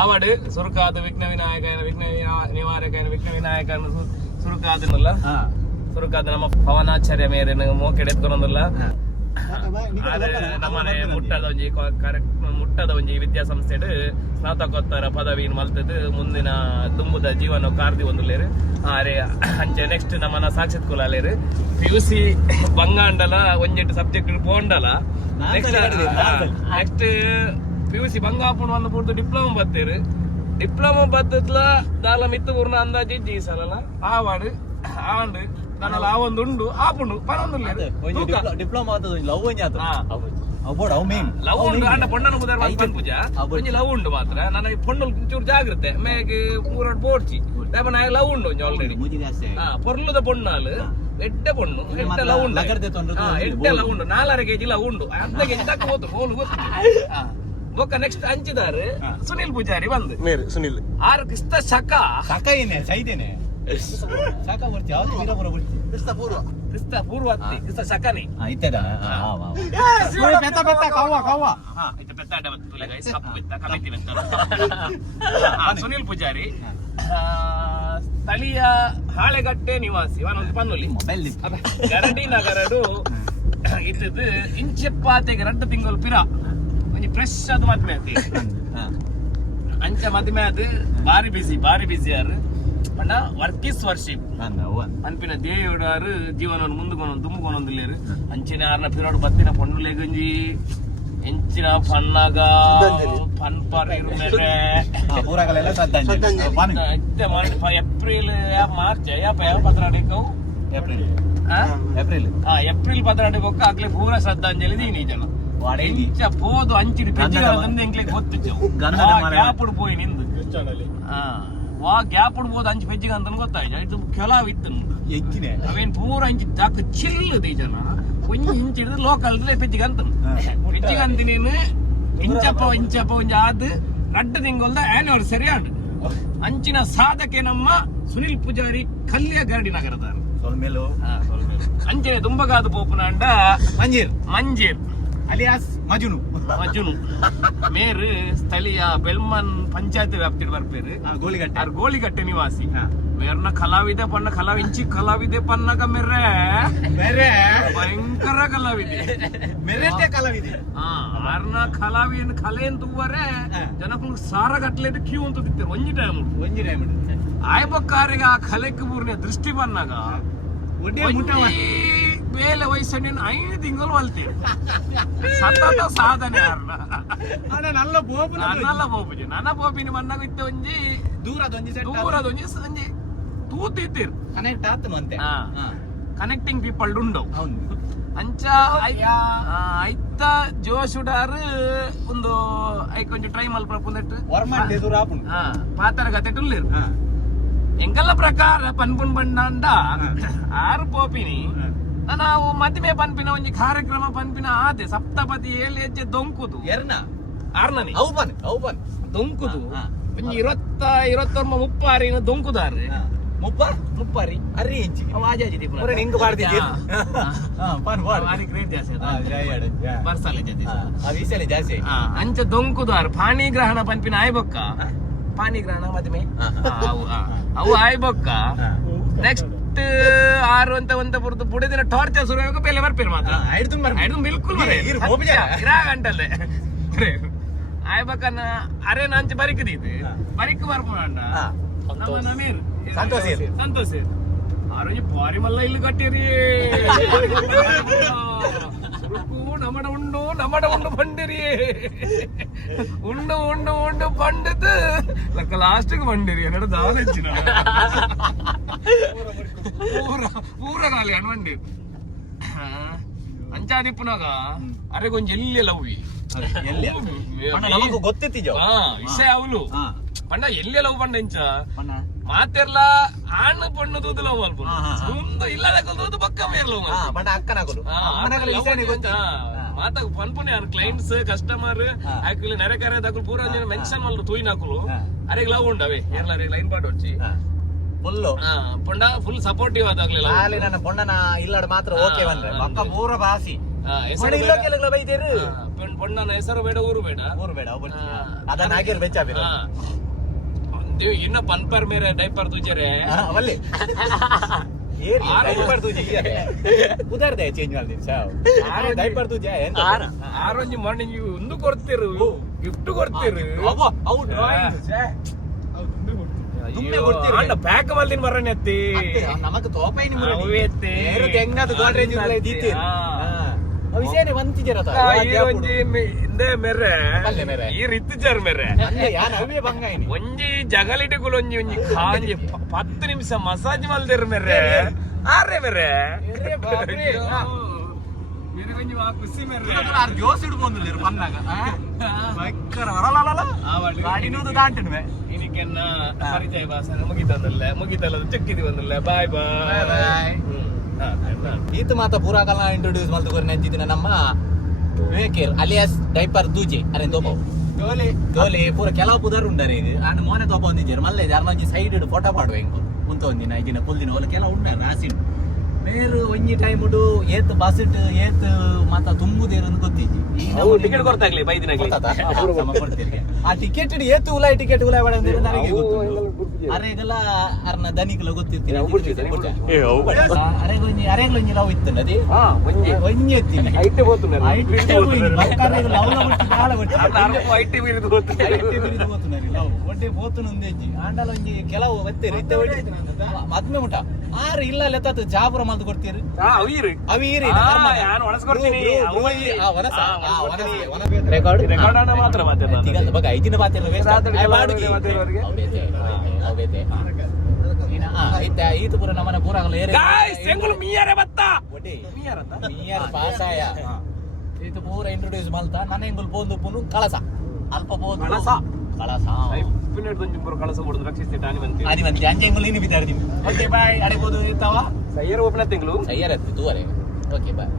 ಆವಾಡು ಸುರುಕಾದ ವಿಘ್ನ ವಿನಾಯಕ ವಿಘ್ನ ನಿವಾರಕ ವಿಘ್ನ ವಿನಾಯಕ ಸುರುಕಾದನಲ್ಲ ಸುರುಕಾದ ನಮ್ಮ ಪವನಾಚಾರ್ಯ ಮೇರೆ ಮೋಕೆಡೆ ಎತ್ಕೊಂಡಲ್ಲ ನಮ್ಮನೆ ಮುಟ್ಟದ ಒಂಜಿ ವಿದ್ಯಾಸಂಸ್ಥೆ ಸ್ನಾತಕೋತ್ತರ ಪದವಿ ಮಲ್ತದ್ದು ಮುಂದಿನ ತುಂಬುದ ಜೀವನ ಕಾರ್ದಿ ಒಂದುಲೇರು ಆರೆ ಅಂಚೆ ನೆಕ್ಸ್ಟ್ ನಮ್ಮನ ಸಾಕ್ಷಿತ್ ಕುಲಾಲೇರು PUC ಬಂಗಾಂಡಲ ಒಂಜೆಟ್ಟು ಸಬ್ಜೆಕ್ಟ್ ಪೋಂಡಲ ನೆಕ್ಸ್ಟ್ PUC ಬಂಗಾಪುಣ ಒಂದು ಪೂರ್ತಿ ಡಿಪ್ಲೊಮಾ ಬತ್ತೇರು ಡಿಪ್ಲೊಮಾ ಬತ್ತದ್ಲ ದಾಲ ಮಿತ್ತು ಪೂರ್ಣ ಅಂದಾಜಿ ಜೀಸಲ್ಲ ಆವಾಡು ಆಂಡು ನನ್ನ ಲಾವೊಂದು ಉಂಡು ಆಪುಂಡು ಪರೊಂದು ಡಿಪ್ಲೊಮಾ ಲವ್ ಲವ್ ಉಂಡು ಅಂಡ ಪೊಣ್ಣನ ಮುದರ್ ಪೂಜ ಒಂಜಿ ಲವ್ ಉಂಡು ಮಾತ್ರ ನನ್ನ ಪೊಣ್ಣು ಚೂರು ಜಾಗ್ರತೆ ಮೇಗೆ ಪೂರ ಬೋಡ್ಚಿ ದಾಪ ಲವ್ ಉಂಡು ಒಂಜಿ ಆಲ್ರೆಡಿ ಪೊರ್ಲುದ ಪೊಣ್ಣಾಲು ಎಡ್ಡೆ ಪೊಣ್ಣು ಎಡ್ಡೆ ಲವ್ ಉಂಡು ಎಡ್ಡೆ ಲವ್ ಉಂಡು 4.5 kg ಲವ್ ಉಂಡು ಅರ್ಧ kg ತಕ್ಕ ಹೋತು ಹೋಲು ಗೊತ್ತು ಬೊಕ್ಕ ನೆಕ್ಸ್ಟ್ ಅಂಚಿದಾರು ಸುನಿಲ್ ಪೂಜಾರಿ ಬಂದು ಸುನಿಲ್ ಆರು ಕ್ರಿಸ್ತ ಶಕ ಏನೇ ಸೈದೇನೆ ಶಾಖ ಬರ್ತಿ ಯಾವ್ದು ವೀರಪುರ ಬರ್ತಿ ಕ್ರಿಸ್ತ ಪೂರ್ವ ಅತ್ತಿ ಕ್ರಿಸ್ತ ಶಕನೆ ಇತ್ತದ ಬೆತ್ತ ಬೆತ್ತ ಕವ್ವ ಇದು ಬೆತ್ತ ಅಡ್ಡ ಬತ್ತು ತುಲೆ ಗೈಸ್ ಕಪ್ಪು ಬೆತ್ತ ಕಮಿಟಿ ಬೆತ್ತ ಸುನಿಲ್ ಪೂಜಾರಿ ಸ್ಥಳೀಯ ಹಾಳೆಗಟ್ಟೆ ನಿವಾಸಿ ಅವನೊಂದು ಪನ್ನುಲಿ ಗರಡಿ ನಗರಡು ಇದ್ದದ್ದು ಇಂಚೆಪ್ಪಾತೆಗೆ 2 ತಿಂಗಳು ಪಿರ ಒಂಜಿ ಫ್ರೆಶ್ ಅದು ಮದ್ಮೆ ಆತಿ ಅಂಚ ಮದ್ಮೆ ಅದು ಬಾರಿ ಬಿಸಿ ಯಾರು ಪಂಡ ವರ್ಕ್ ಇಸ್ ವರ್ಷಿಪ್ ಅನ್ಪಿನ ದೇವಡಾರು ಜೀವನವನ್ನು ಮುಂದುಕೊನೊಂದು ತುಂಬುಕೊನೊಂದಿಲ್ಲೇರು ಅಂಚಿನ ಆರ್ನ ಪಿರೋಡು ಬತ್ತಿನ ಪೊಣ್ಣುಲೆ ಗಂಜಿ ಎಂಚಿನ ಪಣ್ಣಗ ಪನ್ಪರಿರು ಮೇರೆ ಏಪ್ರಿಲ್ ಮಾರ್ಚ್ ಯಾವ ಪತ್ರಾಡಿಕವು ಏಪ್ರಿಲ್ 14 ಬೊಕ್ಕ ಆಗ್ಲೇ ಪೂರ ಶ್ರದ್ಧಾಂಜಲಿ ದೀನಿ ಜನ ಇಂಚ ಪೋದು ಅಂಚಿನ ಪೆಜ್ಜಿಗಂದೆ ಎಂಕ್ಲೆಗ್ ಗೊತ್ತಿತ್ತು ಗ್ಯಾಪುಡ್ ಪೋಯಿ ನಿಂದು ವಾ ಗ್ಯಾಪುಡ್ ಪೋದು ಅಂಚು ಪೆಜ್ಜಿಗ ಅಂತ ಗೊತ್ತಾಯ್ತು ಇದು ಕೆಲವಿತ್ತು ಅವೇನ್ ಪೂರ ಇಂಚಿ ದಾಕ ಚಿಲ್ಲು ದಿ ಜನ ಒಂಜಿ ಇಂಚ್ ಹಿಡಿದು ಲೋಕಲ್ ಪೆಜ್ಜಿಗಂತ ಪೆಜ್ಜಿಗಂತಿನೇನು ಇಂಚಪ್ಪ ಒಂಜಿ ಆದ್ 2 ತಿಂಗಳದ ಆನಿವರ್ಸರಿ ಆಂಡ್ ಅಂಚಿನ ಸಾಧಕೆ ನಮ್ಮ ಸುನಿಲ್ ಪೂಜಾರಿ ಕಲ್ಯ ಗರಡಿ ನಗರದ ಅಂಚನೆ ತುಂಬಗಾದ ಪೋಪುನ ಅಂಡ ಮಂಜೀರ್ ಅಲಿಯಾಸ್ ಮಜುನು ಮೇರು ಸ್ಥಳೀಯ ಬೆಲ್ಮನ್ ಪಂಚಾಯತ್ ವ್ಯಾಪ್ತಿ ಬರ್ಪೇರು ಗೋಳಿಗಟ್ಟೆ ನಿವಾಸಿ ಮೇರ್ನ ಕಲಾವಿದೆ ಪಣ್ಣ ಇಂಚಿ ಕಲಾವಿದೆ ಪನ್ನಗ ಮೆರೆ ಭಯಂಕರ ಕಲಾವಿದೆ ಮಾರ್ನ ಕಲಾವಿನ ಕಲೆ ಅಂತ ಹೂವರೆ ಜನಕ್ಕೂ ಸಾರ ಗಟ್ಲೆ ಕ್ಯೂ ಅಂತ ತಿಂತಾರೆ ಒಂಜಿ ಟೈಮ್ ಆಯ್ಬಕ್ಕಾರಿಗ ಆ ಕಲೆಕ್ ಪೂರ್ಣ ದೃಷ್ಟಿ ಬನ್ನಾಗ ಬೇಲೆ ವಯಸ್ಸನ್ನು 5 ತಿಂಗಳು ಮಲ್ತೀವಿ ಸತತ ಸಾಧನೆ ನನ್ನ ಬೋಪಿನ ಮನ್ನಾಗ ಇತ್ತ ಒಂಜಿ ದೂರದೊಂಜಿ ಸಂಜೆ ತೂತಿತ್ತೀರ್ ಕನೆಕ್ಟ್ ಆತನು ಅಂತೆ ಕನೆಕ್ಟಿಂಗ್ ಪೀಪಲ್ ಉಂಡು ಅಂಚ ಐತ ಜೋಶುಡಾರು ಒಂದು ಐಕೊಂಚ ಟ್ರೈ ಮಲ್ಪುಂದಟ್ಟು ಪಾತರ ಕತೆ ಟುಲ್ಲಿರು ಎಂಕಲ್ಲ ಪ್ರಕಾರ ಪನ್ಪುನ್ ಬಣ್ಣ ಆರು ಪೋಪಿನಿ ನಾವು ಮದ್ಮೆ ಪನ್ಪಿನ ಒಂಜಿ ಕಾರ್ಯಕ್ರಮ ಪನ್ಪಿನ ಆದೆ ಸಪ್ತಪದಿ 7 ಹೆಜ್ಜೆ ದೊಂಕುದು ಆರ್ನನಿ ದೊಂಕುದು ಒಂಜಿ 20 ಮುಪ್ಪಾರಿನ ದೊಂಕುದಾರೆ ಮುಪ್ಪಾರಿ ಅರಿ ಇಂಚಿ ವಾಜಾಜಿ ನಿಂಗೆ ಮಾಡ್ತಿದ್ದಿ ಗ್ರೇಟ್ ಜಾಸ್ತಿ ಬರ್ಸಲೆ ಜಾಸ್ತಿ ಅಂಚ ದೊಂಕುದಾರು ಪಾಣಿಗ್ರಹಣ ಪನ್ಪಿನ ಆಯ್ಬೊಕ್ಕ ಪಾಣಿಗ್ರಹಣ ಮದ್ಮೆ ಅವು ಆಯ್ಬೊಕ್ಕ ನೆಕ್ಸ್ಟ್ 6 ಅಂತ ಒಂದ ಪುರ್ದು ಬುಡದಿನ ಟಾರ್ಚರ್ ಶುರು ಆಗ ಬೇಲೆ ಬರ್ಪೇರು ಮಾತ್ರ ಐದು ಬಿಲ್ಕುಲ್ ಗಂಟಲ್ಲೇ ಆಯ್ಬಕ್ಕನ ಅರೆ ನಾಂಚ ಬರಿಕದೀತು ಬರಿಕ್ ಬರ್ಪಂಡ ನಮ್ಮ ನಮೀರ್ ಸಂತೋಷ್ ಆರೋಜಿ ಬಾರಿ ಮಲ್ಲ ಇಲ್ಲಿ ಕಟ್ಟಿರಿ ನಮಡ ಉಂಡು ಬಂಡಿರಿ ಉಂಡು ಬಂಡದು ಲಕ್ಕ ಲಾಸ್ಟಿಗೆ ಬಂಡಿರಿ ಅನ್ನೋದು ದಾವನಚ್ಚಿನ ಪೂರ ಕಾಲಿ ಅಣ್ವಂಡಿ ಅಂಚಾದಿಪ್ಪನಾಗ ಅರೆಗೊಂಜಿ ಎಲ್ಲಿ ಲವ್ವಿ ಗೊತ್ತಿತ್ತು ವಿಷಯ ಅವಳು ಪಂಡ ಎಲ್ಲಿ ಲವ್ ಪಂಡ ಇಂಚ ಮಾತೆರ್ಲ ಆಣ್ ಪಣ್ಣು ತೂದು ಲವ್ ಅಲ್ಪ ಮುಂದೆ ಇಲ್ಲದ ತೂದು ಪಕ್ಕ ಮೇರ್ ಲವ್ ಮಾತಾಗ ಪನ್ಪುನೆ ಕ್ಲೈಂಟ್ಸ್ ಕಸ್ಟಮರ್ ಆಕ್ಚುಲಿ ನೆರೆ ಕರೆ ದಾಖಲು ಪೂರ ಮೆನ್ಷನ್ ಮಲ್ಲು ತೂಯಿನ ಹಾಕಲು ಅರೆಗ್ ಲವ್ ಉಂಡವೆ ಏರ್ಲ ಲೈನ್ ಪಾಟ್ ಹೊಡ್ಚಿ ಪೊಂಡ ಫುಲ್ ಸಪೋರ್ಟಿವ್ ಆದಾಗ್ಲಿಲ್ಲ ನನ್ನ ಪೊಂಡನ ಇಲ್ಲಡ ಮಾತ್ರ ಓಕೆ ಬಂದ್ರೆ ಪಕ್ಕ ಪೂರ ಬಾಸಿ ಬೈದೇರು ಪೊಣ್ಣನ ಹೆಸರು ಬೇಡ ಊರು ಬೇಡ ಅದನ್ನ ಆಗಿರ್ ಬೆಚ್ಚ ಇನ್ನ ಪನ್ಪರ್ ಮೇರೆ ಡೈಪರ್ ತುಜರೆ ಅವಲ್ಲಿ ಡೈಪರ್ ತುಜಿ ಉದಾರ ದೇ ಚೇಂಜ್ ಮಾಡ್ತೀನಿ ಸಾವ್ ಡೈಪರ್ ತುಜಿ ಆರೊಂಜಿ ಮಣ್ಣು ನೀವು ಒಂದು ಕೊಡ್ತೀರು ಗಿಫ್ಟ್ ಕೊಡ್ತೀರು ಅವು ಡ್ರಾಯಿಂಗ್ ಅಣ್ಣ ಪ್ಯಾಕ್ ಮಲ್ದಿನ ಬರೋಣ ಎತ್ತಿ ನಮಕ್ ತೋಪಾಯಿ ಎತ್ತಿ ಹೆಂಗದು ಗೋಡ್ರೇಜ್ ದೀತಿ ವಿಷಯನೇ ವಂತಿಜರತ ಒಂಜಿ ಇಂದೇ ಮೆರೆ ಈ ರಿತ್ತಿಜರ್ ಮೆರೆ ಯಾನ್ ಅವೇ ಬಂಗಾಯಿನಿ ಒಂಜಿ ಜಗಲಿಟುಗಳು ಒಂಜಿ ಒಂಜಿ ಕಾಂಜಿ 10 ನಿಮಿಷ ಮಸಾಜ್ ಮಲ್ದಿರ್ ಮೆರೆ ಆರೆ ಮೆರೆ मेरे को जो खुशी में यार जोश ಇಡ್ಬೋಂದಿಲ್ಲ ಬಂದಾಗ ಭಯಂಕರ ವರಲಲ ಗಾಡಿನೂದು ದಾಂಟನ್ವೆ ಇನಿಕೆನ್ನ ಪರಿಚಯ ಭಾಷೆ ಮುಗಿತಲ್ಲ ಚೆಕ್ಕಿದಿ ಬಂದಲ್ಲ ಬಾಯ್ ಬಾಯ್ ಈತ ಮಾತ ಪೂರಾಕಾಲ ಇಂಟ್ರೊಡ್ಯೂಸ್ ಮಾಡ್ತಾರೆ ನೆಂಚಿದಿನ ನಮ್ಮ ವಿವೇಕೇರ್ ಅಲಿಯಾಸ್ ಡೈಪರ್ ದೂಜೆ ಅರೆ ತೋಪ ತೋಲೆ ಪೂರ ಕೆಲವು ಪುದರ್ ಉಂಡರೆ ಈಗ ಆನ ಮೋನೆ ತೋಪ ಒಂದಿದ್ದೀರ ಮಲ್ಲೆ ಜಾರ್ನಂಜಿ ಸೈಡ್ ಫೋಟೋ ಮಾಡುವ ಹೆಂಗು ಮುಂತ ಒಂದಿನ ಐದಿನ ಕುಲ್ದಿನ ಒಲ ಕೆಲವು ಉಂಡಾರ ರಾಸಿನ್ ಮೇರು ಒಂಜಿ ಟೈಮ್ ಉಡು ಏತ್ ಬಸ್ಟ್ ಏತ್ ಮಾತ ತುಂಬುದೇರು ಅಂತ ಗೊತ್ತಿಜ್ಜಿ ಟಿಕೆಟ್ ಕೊಡ್ತಾಗ್ಲಿ ಬೈ ದಿನ ಆ ಟಿಕೆಟ್ ಏತು ಉಲಾಯ್ ಟಿಕೆಟ್ ಉಲಾಯ್ ಬೇಡ ಅಂದ್ರೆ ನನಗೆ ಗೊತ್ತು ಅರೆಗಲ ಅರ್ನ ದನಿಗಲ ಗೊತ್ತಿರ್ತೀನಿ ಅರೆಗೊಂಜಿ ಲವ್ ಇತ್ತು ನದಿ ಒಂಜಿ ಎತ್ತೀನಿ ಐಟೆ ಹೋತು ಒಡ್ಡೆ ಹೋತು ಒಂದೇಜಿ ಆಂಡಲ ಒಂಜಿ ಕೆಲವು ಒತ್ತೇರಿ ಇತ್ತೆ ಒಡ್ಡೆ ಮದ್ಮೆ ಮುಟ ಆರು ಇಲ್ಲ ಲೆತ್ತ ಜಾಪುರ ಮಲ್ದು ಕೊಡ್ತೀರಿ ಅವೀರಿ ರೆಕಾರ್ಡ್ ಮಾತ್ರ ಬಗ ಐದಿನ ಬಾತಿಲ್ಲ ಈತ ಪೂರ ನಮ್ಮನೆ ಪೂರ ಪಾಸಾಯ ಈತ ಪೂರ ಇಂಟ್ರೊಡ್ಯೂಸ್ ಮಲ್ತಾ ನನ್ನ ಹೆಂಗುಲ್ ಪೋಂದು ಪುನು ಕಳಸ ಅಲ್ಪ ಪೋದು ಕಳಸ ಕಳಸ ಹೊಡೆದು ರಕ್ಷಿಸ್ತೆ ಆದಿ ಬಂತಿ ಅಂಜೆ ಹೆಂಗುಲ್ ನೀನು ಬಿದ್ದಾಡ್ತೀನಿ ಓಕೆ ಬಾಯ್ ಅಡೆಬೋದು ಇರ್ತಾವ ಸಯ್ಯರ್ ಒಬ್ಬನ ತಿಂಗಳು ಸಯ್ಯರ್ ಎತ್ತು ತೂವರೆ ಓಕೆ ಬಾಯ್